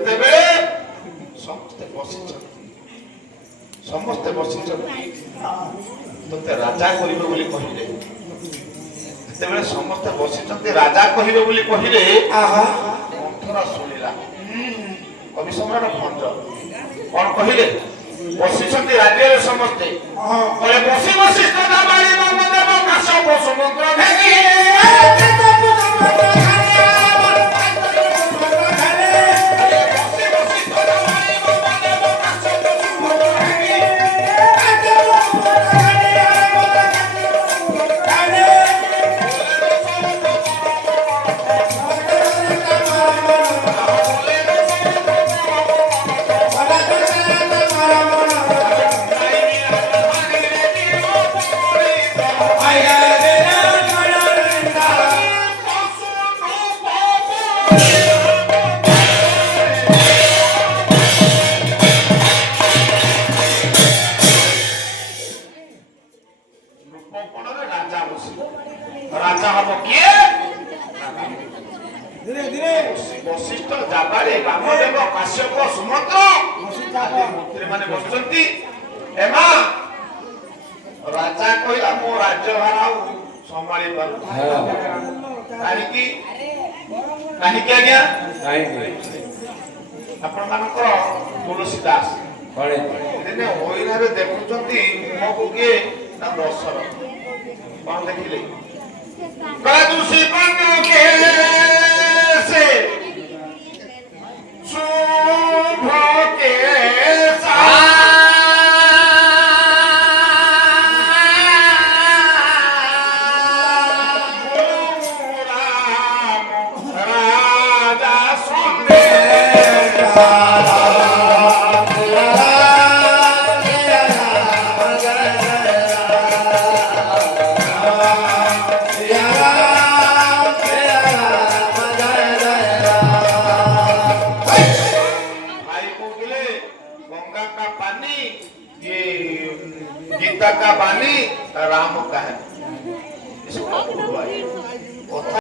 ଯେତେବେଳେ ସମସ୍ତେ ବସିଛନ୍ତି ସମସ୍ତେ ବସିଛନ୍ତି ତତେ ରାଜା କରିବେ ବୋଲି କହିଲେ ଯେତେବେଳେ ସମସ୍ତେ ବସିଛନ୍ତି ରାଜା କହିବେ ବୋଲି କହିଲେ ମନ୍ଥରା ଶୁଣିଲା କବି ସମ୍ରାଟ ଭଞ୍ଜ କଣ କହିଲେ ବସିଛନ୍ତି ରାଜ୍ୟରେ ସମସ୍ତେ ବସି ବସି ସମୁଦ୍ର রাজা হব কে বশিষ্ঠ জাবালি বামদেব কাশ্যপ সুমন্ত্র মন্ত্রী মানে বসଛନ୍ତି এমা রাজা কহিলা ମୋ ରାଜ୍ୟଭାର ଆଉ ସମ୍ଭାଳି ପାରୁ କାହିଁକି କାହିଁକି ଆଜ୍ଞା ଆପଣମାନଙ୍କର ତୁଳସୀ ଦାସ ଦିନେ ହଇନାରେ ଦେଖୁଛନ୍ତି ମୁହଁକୁ କିଏ ନା ଦଶରଥ କଣ ଦେଖିଲେ Kadusi pandu kese Subho kesa Raja Sundesa Gita का पानी राम का है इसको